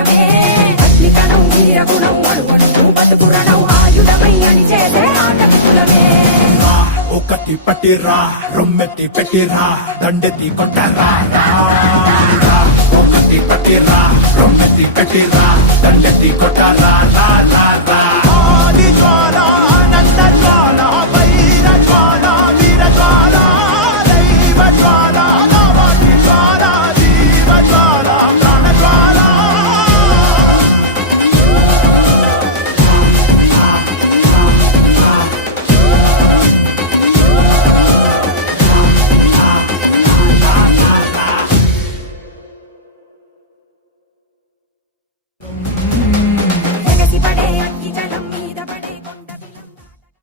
కులమే అగ్నికణం వీరగుణం అణువణు బతుకురణం ఆయుధమై అని చేసే ఆటవి కులమే ఒకటి పట్టిరా రొమ్మెత్తి పెట్టిరా దండెత్తి కొట్టరా ఒకటి పట్టిరా రొమ్మెత్తి పెట్టిరా దండెత్తి కొట్టరా